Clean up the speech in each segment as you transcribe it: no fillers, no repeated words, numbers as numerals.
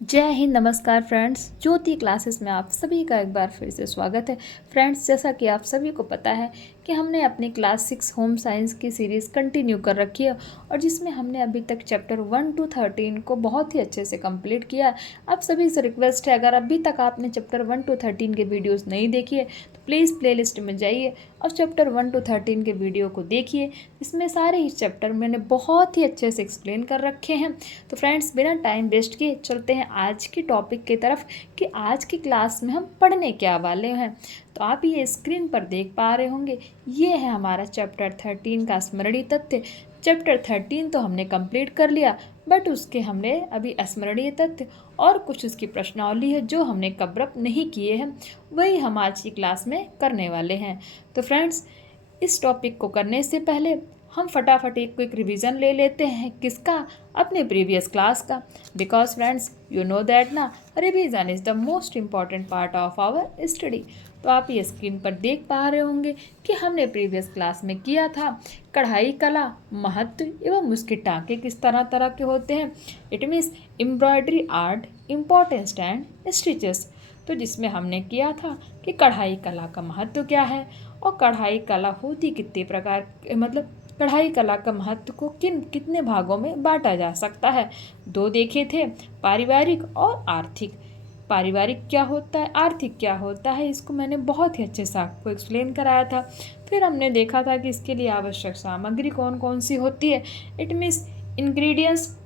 जय हिंद। नमस्कार फ्रेंड्स, ज्योति क्लासेस में आप सभी का एक बार फिर से स्वागत है। फ्रेंड्स, जैसा कि आप सभी को पता है कि हमने अपनी क्लास 6 होम साइंस की सीरीज़ कंटिन्यू कर रखी है और जिसमें हमने अभी तक चैप्टर 1 to 13 को बहुत ही अच्छे से कंप्लीट किया है। आप सभी से रिक्वेस्ट है, अगर अभी तक आपने चैप्टर 1 to 13 के वीडियोज़ नहीं देखी तो प्लीज़ प्लेलिस्ट में जाइए और चैप्टर 1 to 13 के वीडियो को देखिए। इसमें सारे ही चैप्टर मैंने बहुत ही अच्छे से एक्सप्लेन कर रखे हैं। तो फ्रेंड्स, बिना टाइम वेस्ट किए चलते हैं आज की टॉपिक की तरफ कि आज की क्लास में हम पढ़ने क्या वाले हैं। तो आप ये स्क्रीन पर देख पा रहे होंगे, ये है हमारा चैप्टर 13 का स्मरणीय तथ्य। चैप्टर 13 तो हमने कंप्लीट कर लिया, बट उसके हमने अभी स्मरणीय तथ्य और कुछ उसकी प्रश्नावली है जो हमने कवर अप नहीं किए हैं, वही हम आज की क्लास में करने वाले हैं। तो फ्रेंड्स, इस टॉपिक को करने से पहले हम फटाफट एक क्विक रिवीजन ले लेते हैं। किसका? अपने प्रीवियस क्लास का। Because friends, you know that ना, revision is the most important part of our study. तो आप ये स्क्रीन पर देख पा रहे होंगे कि हमने प्रीवियस क्लास में किया था कढ़ाई कला, महत्व एवं उसके टाँके किस तरह तरह के होते हैं। It means embroidery art, importance and stitches. तो जिसमें हमने किया था कि कढ़ाई कला का महत्व क्या है और कढ़ाई कला होती कितने प्रकार, मतलब कढ़ाई कला का महत्व को कितने भागों में बांटा जा सकता है। दो देखे थे, पारिवारिक और आर्थिक। पारिवारिक क्या होता है, आर्थिक क्या होता है, इसको मैंने बहुत ही अच्छे से आपको एक्सप्लेन कराया था। फिर हमने देखा था कि इसके लिए आवश्यक सामग्री कौन कौन सी होती है। It means ingredients,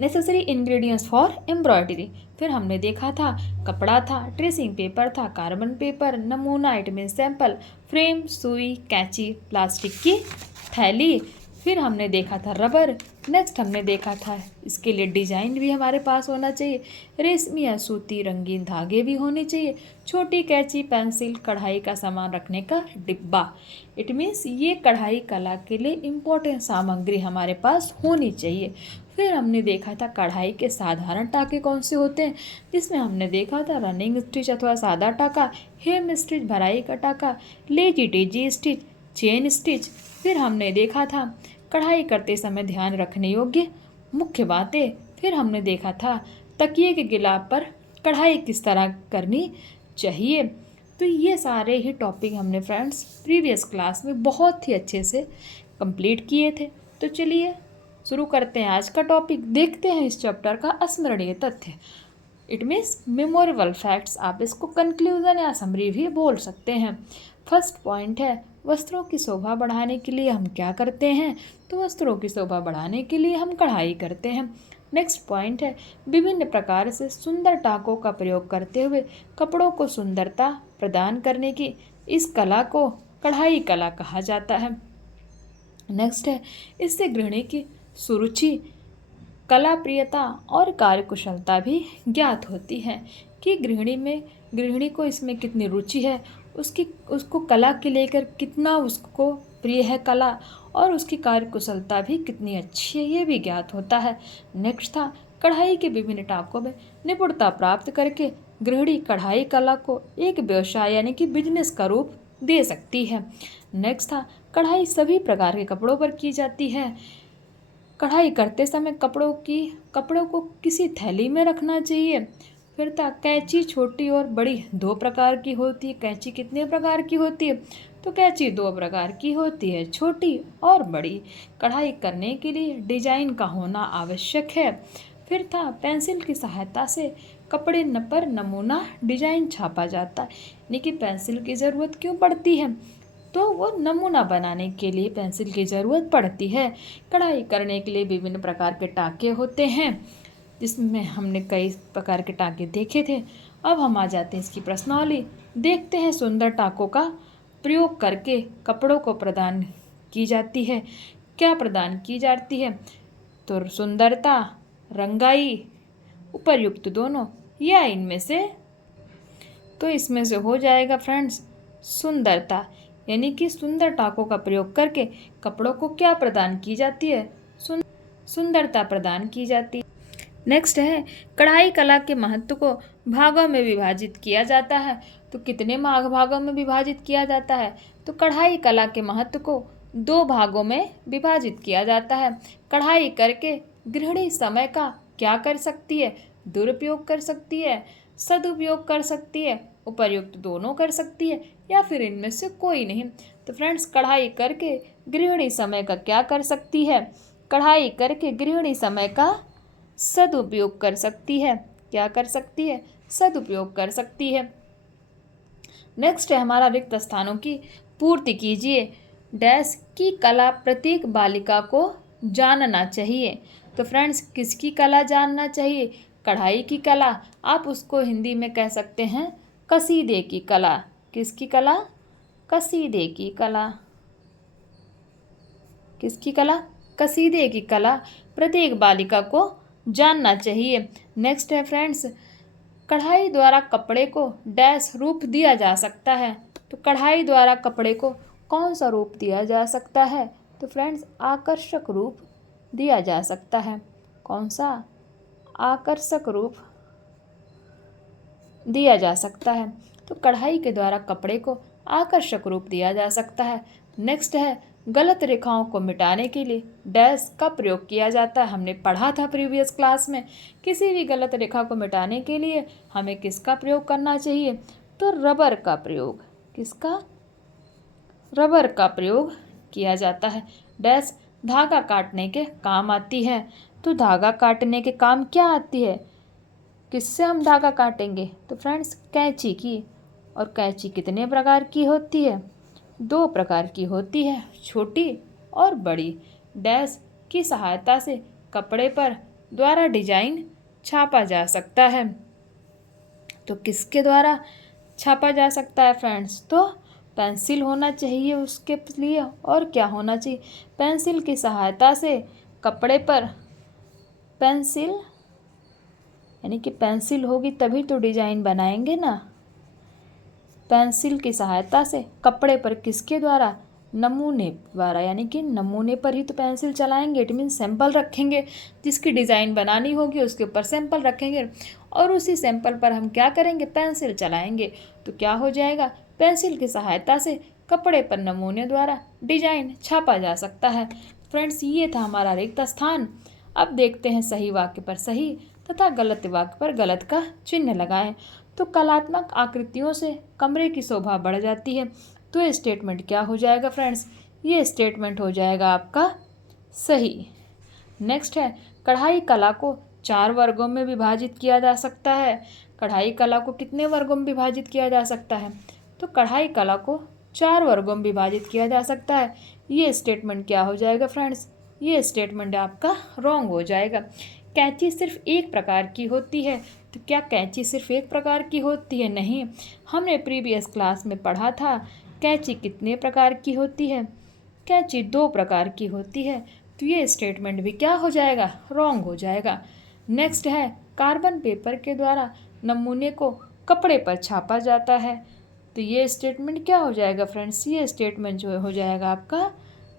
necessary ingredients for embroidery. फिर हमने देखा था कपड़ा था, ट्रेसिंग पेपर था, कार्बन पेपर, नमूना इट मीन सैंपल, फ्रेम, सुई, कैंची, प्लास्टिक की थैली। फिर हमने देखा था रबर। नेक्स्ट हमने देखा था इसके लिए डिजाइन भी हमारे पास होना चाहिए, रेशमी या सूती रंगीन धागे भी होने चाहिए, छोटी कैंची, पेंसिल, कढ़ाई का सामान रखने का डिब्बा। इट मीन्स ये कढ़ाई कला के लिए इम्पोर्टेंट सामग्री हमारे पास होनी चाहिए। फिर हमने देखा था कढ़ाई के साधारण टाँके कौन से होते हैं, जिसमें हमने देखा था रनिंग स्टिच अथवा सादा टाँका, हेम स्टिच भराई का टाँका, lazy daisy stitch, chain stitch. फिर हमने देखा था कढ़ाई करते समय ध्यान रखने योग्य मुख्य बातें। फिर हमने देखा था तकिए के गिलाफ पर कढ़ाई किस तरह करनी चाहिए। तो ये सारे ही टॉपिक हमने फ्रेंड्स प्रीवियस क्लास में बहुत ही अच्छे से कंप्लीट किए थे। तो चलिए शुरू करते हैं आज का टॉपिक। देखते हैं इस चैप्टर का स्मरणीय तथ्य। It means memorable facts. आप इसको कंक्लूजन या समरी भी बोल सकते हैं। फर्स्ट पॉइंट है वस्त्रों की शोभा बढ़ाने के लिए हम क्या करते हैं। तो वस्त्रों की शोभा बढ़ाने के लिए हम कढ़ाई करते हैं। नेक्स्ट पॉइंट है विभिन्न प्रकार से सुंदर टाकों का प्रयोग करते हुए कपड़ों को सुंदरता प्रदान करने की इस कला को कढ़ाई कला कहा जाता है। नेक्स्ट है इससे गृहिणी की सुरुचि, कला प्रियता और कार्यकुशलता भी ज्ञात होती है कि गृहिणी को इसमें कितनी रुचि है, उसको कला के लेकर कितना उसको प्रिय है कला, और उसकी कार्यकुशलता भी कितनी अच्छी है, ये भी ज्ञात होता है। नेक्स्ट था कढ़ाई के विभिन्न टाकों में निपुणता प्राप्त करके गृहिणी कढ़ाई कला को एक व्यवसाय यानी कि बिजनेस का रूप दे सकती है। नेक्स्ट था कढ़ाई सभी प्रकार के कपड़ों पर की जाती है। कढ़ाई करते समय कपड़ों को किसी थैली में रखना चाहिए। फिर था कैंची छोटी और बड़ी दो प्रकार की होती है। कैंची कितने प्रकार की होती है? तो कैंची दो प्रकार की होती है, छोटी और बड़ी। कढ़ाई करने के लिए डिजाइन का होना आवश्यक है। फिर था पेंसिल की सहायता से कपड़े पर नमूना डिजाइन छापा जाता है। यानी कि पेंसिल की ज़रूरत क्यों पड़ती है? तो वो नमूना बनाने के लिए पेंसिल की ज़रूरत पड़ती है। कढ़ाई करने के लिए विभिन्न प्रकार के टाँके होते हैं, जिसमें हमने कई प्रकार के टाँके देखे थे। अब हम आ जाते हैं इसकी प्रश्नावली। देखते हैं सुंदर टाँकों का प्रयोग करके कपड़ों को प्रदान की जाती है। क्या प्रदान की जाती है? तो सुंदरता, रंगाई, उपयुक्त दोनों, या इनमें से? तो इसमें से हो जाएगा फ्रेंड्स सुंदरता, यानी कि सुंदर टाकों का प्रयोग करके कपड़ों को क्या प्रदान की जाती है? सुंदरता प्रदान की जाती है। नेक्स्ट है कढ़ाई कला के महत्व को भागों में विभाजित किया जाता है। तो कितने भागों में विभाजित किया जाता है? तो कढ़ाई कला के महत्व को दो भागों में विभाजित किया जाता है। कढ़ाई करके गृहिणी समय का क्या कर सकती है? दुरुपयोग कर सकती है, सदुपयोग कर सकती है, उपर्युक्त दोनों कर सकती है, या फिर इनमें से कोई नहीं। तो फ्रेंड्स, कढ़ाई करके गृहिणी समय का क्या कर सकती है? कढ़ाई करके गृहिणी समय का सदुपयोग कर सकती है। क्या कर सकती है? सदुपयोग कर सकती है। नेक्स्ट है हमारा रिक्त स्थानों की पूर्ति कीजिए। डैश की कला प्रत्येक बालिका को जानना चाहिए। तो फ्रेंड्स, किसकी कला जानना चाहिए? कढ़ाई की कला। आप उसको हिंदी में कह सकते हैं कसीदे की कला। किसकी कला? कसीदे की कला। किसकी कला? कसीदे की कला प्रत्येक बालिका को जानना चाहिए। नेक्स्ट है फ्रेंड्स, कढ़ाई द्वारा कपड़े को डैश रूप दिया जा सकता है। तो कढ़ाई द्वारा कपड़े को कौन सा रूप दिया जा सकता है? तो फ्रेंड्स, आकर्षक रूप दिया जा सकता है। कौन सा? आकर्षक रूप दिया जा सकता है। तो कढ़ाई के द्वारा कपड़े को आकर्षक रूप दिया जा सकता है। नेक्स्ट है, गलत रेखाओं को मिटाने के लिए डैश का प्रयोग किया जाता है। हमने पढ़ा था प्रीवियस क्लास में, किसी भी गलत रेखा को मिटाने के लिए हमें किसका प्रयोग करना चाहिए? तो रबर का प्रयोग। किसका? रबर का प्रयोग किया जाता है। डैश धागा काटने के काम आती है। तो धागा काटने के काम क्या आती है? किससे हम धागा काटेंगे? तो फ्रेंड्स, कैंची की। और कैंची कितने प्रकार की होती है? 2 प्रकार की होती है, छोटी और बड़ी। डैश की सहायता से कपड़े पर द्वारा डिजाइन छापा जा सकता है। तो किसके द्वारा छापा जा सकता है फ्रेंड्स? तो पेंसिल होना चाहिए उसके लिए। और क्या होना चाहिए? पेंसिल की सहायता से कपड़े पर पेंसिल, यानी कि पेंसिल होगी तभी तो डिजाइन बनाएंगे ना। पेंसिल की सहायता से कपड़े पर किसके द्वारा? नमूने द्वारा, यानी कि नमूने पर ही तो पेंसिल चलाएंगे। इट मीन सैंपल रखेंगे, जिसकी डिज़ाइन बनानी होगी उसके ऊपर सैंपल रखेंगे और उसी सैंपल पर हम क्या करेंगे? पेंसिल चलाएंगे। तो क्या हो जाएगा? पेंसिल की सहायता से कपड़े पर नमूने द्वारा डिजाइन छापा जा सकता है। फ्रेंड्स, ये था हमारा रिक्त स्थान। अब देखते हैं सही वाक्य पर सही तथा गलत वाक्य पर गलत का चिन्ह लगाएं। तो कलात्मक आकृतियों से कमरे की शोभा बढ़ जाती है। तो ये स्टेटमेंट क्या हो जाएगा फ्रेंड्स? ये स्टेटमेंट हो जाएगा आपका सही। नेक्स्ट है, कढ़ाई कला को 4 वर्गों में विभाजित किया जा सकता है। कढ़ाई कला को कितने वर्गों में विभाजित किया जा सकता है? तो कढ़ाई कला को 4 वर्गों में विभाजित किया जा सकता है। ये स्टेटमेंट क्या हो जाएगा फ्रेंड्स? ये स्टेटमेंट आपका रॉन्ग हो जाएगा। कैंची सिर्फ एक प्रकार की होती है। तो क्या कैंची सिर्फ एक प्रकार की होती है? नहीं, हमने प्रीवियस क्लास में पढ़ा था कैंची कितने प्रकार की होती है? कैंची 2 प्रकार की होती है। तो ये स्टेटमेंट भी क्या हो जाएगा? रॉन्ग हो जाएगा। नेक्स्ट है, कार्बन पेपर के द्वारा नमूने को कपड़े पर छापा जाता है। तो ये स्टेटमेंट क्या हो जाएगा फ्रेंड्स? ये स्टेटमेंट जो हो जाएगा आपका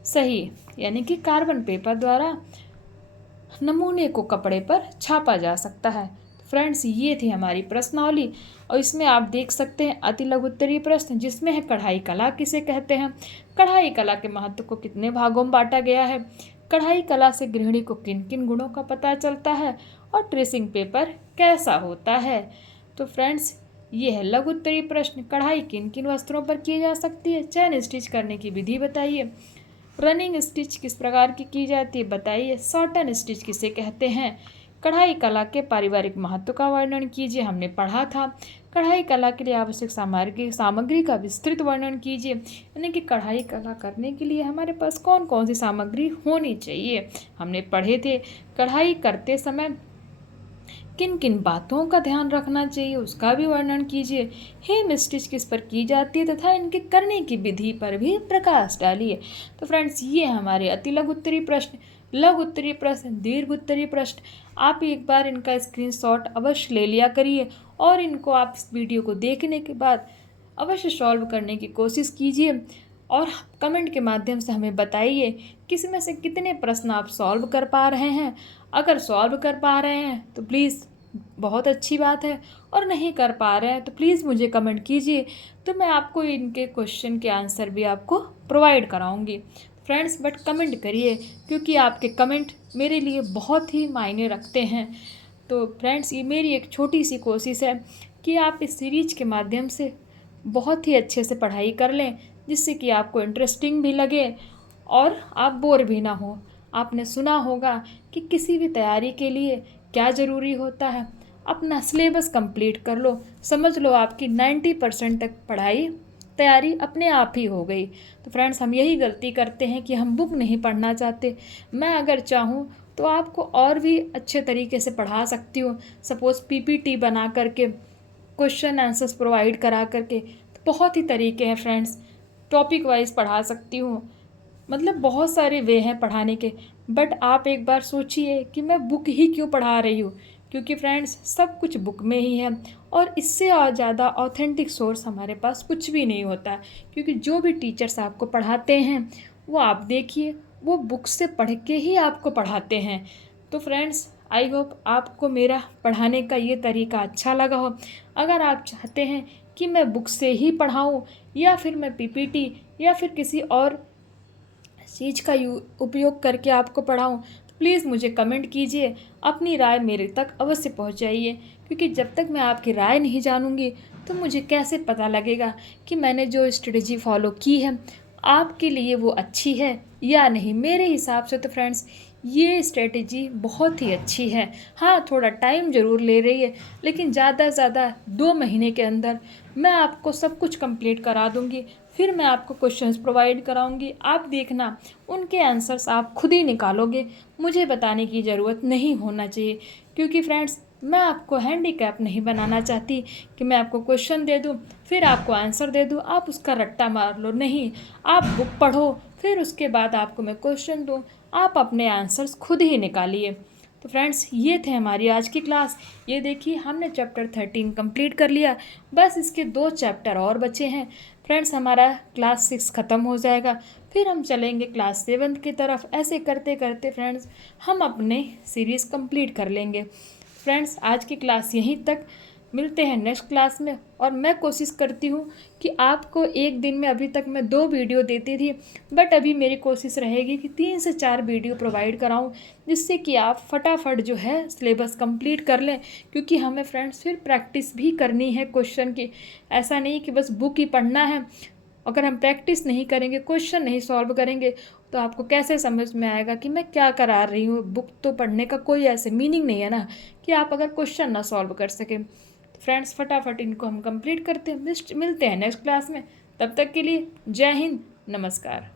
सही, यानी कि कार्बन पेपर द्वारा नमूने को कपड़े पर छापा जा सकता है। फ्रेंड्स, ये थी हमारी प्रश्नावली और इसमें आप देख सकते हैं अति लघु उत्तरीय प्रश्न, जिसमें है कढ़ाई कला किसे कहते हैं, कढ़ाई कला के महत्व को कितने भागों में बांटा गया है, कढ़ाई कला से गृहिणी को किन किन गुणों का पता चलता है और ट्रेसिंग पेपर कैसा होता है। तो फ्रेंड्स, ये है लघु उत्तरीय प्रश्न। कढ़ाई किन किन वस्त्रों पर की जा सकती है? चैन स्टिच करने की विधि बताइए। रनिंग स्टिच किस प्रकार की जाती है बताइए। शॉर्टन स्टिच किसे कहते हैं? कढ़ाई कला के पारिवारिक महत्व का वर्णन कीजिए, हमने पढ़ा था। कढ़ाई कला के लिए आवश्यक सामग्री का विस्तृत वर्णन कीजिए, यानी कि कढ़ाई कला करने के लिए हमारे पास कौन कौन सी सामग्री होनी चाहिए, हमने पढ़े थे। कढ़ाई करते समय किन किन बातों का ध्यान रखना चाहिए उसका भी वर्णन कीजिए। हेम स्टिच किस पर की जाती है तथा इनके करने की विधि पर भी प्रकाश डालिए। तो फ्रेंड्स, ये हमारे अति लघु उत्तरीय प्रश्न, लघु उत्तरीय प्रश्न, दीर्घ उत्तरीय प्रश्न। आप एक बार इनका स्क्रीनशॉट अवश्य ले लिया करिए और इनको आप इस वीडियो को देखने के बाद अवश्य सॉल्व करने की कोशिश कीजिए और कमेंट के माध्यम से हमें बताइए कि इसमें से कितने प्रश्न आप सॉल्व कर पा रहे हैं। अगर सॉल्व कर पा रहे हैं तो प्लीज़ बहुत अच्छी बात है, और नहीं कर पा रहे हैं तो प्लीज़ मुझे कमेंट कीजिए, तो मैं आपको इनके क्वेश्चन के आंसर भी आपको प्रोवाइड कराऊंगी। फ्रेंड्स बट कमेंट करिए, क्योंकि आपके कमेंट मेरे लिए बहुत ही मायने रखते हैं। तो फ्रेंड्स ये मेरी एक छोटी सी कोशिश है कि आप इस सीरीज के माध्यम से बहुत ही अच्छे से पढ़ाई कर लें, जिससे कि आपको इंटरेस्टिंग भी लगे और आप बोर भी ना हो। आपने सुना होगा कि किसी भी तैयारी के लिए क्या ज़रूरी होता है, अपना सिलेबस कंप्लीट कर लो, समझ लो आपकी 90% तक पढ़ाई तैयारी अपने आप ही हो गई। तो फ्रेंड्स हम यही गलती करते हैं कि हम बुक नहीं पढ़ना चाहते। मैं अगर चाहूँ तो आपको और भी अच्छे तरीके से पढ़ा सकती हूँ। सपोज़ पीपीटी बना करके, क्वेश्चन आंसर्स प्रोवाइड करा करके, तो बहुत ही तरीके हैं फ्रेंड्स। टॉपिक वाइज पढ़ा सकती हूँ, मतलब बहुत सारे वे हैं पढ़ाने के। बट आप एक बार सोचिए कि मैं बुक ही क्यों पढ़ा रही हूँ, क्योंकि फ्रेंड्स सब कुछ बुक में ही है और इससे और ज़्यादा ऑथेंटिक सोर्स हमारे पास कुछ भी नहीं होता है। क्योंकि जो भी टीचर्स आपको पढ़ाते हैं वो आप देखिए, वो बुक से पढ़ के ही आपको पढ़ाते हैं। तो फ्रेंड्स आई होप आपको मेरा पढ़ाने का ये तरीका अच्छा लगा हो। अगर आप चाहते हैं कि मैं बुक से ही पढ़ाऊँ या फिर मैं पीपीटी या फिर किसी और चीज़ का उपयोग करके आपको पढ़ाऊँ, तो प्लीज़ मुझे कमेंट कीजिए, अपनी राय मेरे तक अवश्य पहुँचाइए। क्योंकि जब तक मैं आपकी राय नहीं जानूँगी तो मुझे कैसे पता लगेगा कि मैंने जो स्ट्रेटजी फॉलो की है आपके लिए वो अच्छी है या नहीं। मेरे हिसाब से तो फ्रेंड्स ये स्ट्रेटजी बहुत ही अच्छी है। हाँ, थोड़ा टाइम ज़रूर ले रही है, लेकिन ज़्यादा से ज़्यादा 2 महीने के अंदर मैं आपको सब कुछ कंप्लीट करा दूँगी। फिर मैं आपको क्वेश्चंस प्रोवाइड कराऊंगी, आप देखना उनके आंसर्स आप खुद ही निकालोगे, मुझे बताने की ज़रूरत नहीं होना चाहिए। क्योंकि फ्रेंड्स मैं आपको हैंडीकैप नहीं बनाना चाहती कि मैं आपको क्वेश्चन दे दूं फिर आपको आंसर दे दूं, आप उसका रट्टा मार लो। नहीं, आप बुक पढ़ो, फिर उसके बाद आपको मैं क्वेश्चन दूं, आप अपने आंसर्स खुद ही निकालिए। तो फ्रेंड्स ये थे हमारी आज की क्लास। ये देखिए हमने चैप्टर 13 कंप्लीट कर लिया, बस इसके 2 चैप्टर और बचे हैं। फ्रेंड्स हमारा क्लास 6 ख़त्म हो जाएगा, फिर हम चलेंगे क्लास 7 की तरफ। ऐसे करते करते फ्रेंड्स हम अपने सीरीज़ कंप्लीट कर लेंगे। फ्रेंड्स आज की क्लास यहीं तक, मिलते हैं नेक्स्ट क्लास में। और मैं कोशिश करती हूँ कि आपको एक दिन में, अभी तक मैं 2 वीडियो देती थी, बट अभी मेरी कोशिश रहेगी कि 3 से 4 वीडियो प्रोवाइड कराऊँ, जिससे कि आप फटाफट जो है सिलेबस कंप्लीट कर लें। क्योंकि हमें फ्रेंड्स फिर प्रैक्टिस भी करनी है क्वेश्चन की। ऐसा नहीं कि बस बुक ही पढ़ना है। अगर हम प्रैक्टिस नहीं करेंगे, क्वेश्चन नहीं सॉल्व करेंगे, तो आपको कैसे समझ में आएगा कि मैं क्या करा रही हूँ। बुक तो पढ़ने का कोई ऐसे मीनिंग नहीं है ना कि आप अगर क्वेश्चन ना सॉल्व कर सकें। तो फ्रेंड्स फटाफट इनको हम कंप्लीट करते हैं, मिलते हैं नेक्स्ट क्लास में। तब तक के लिए जय हिंद, नमस्कार।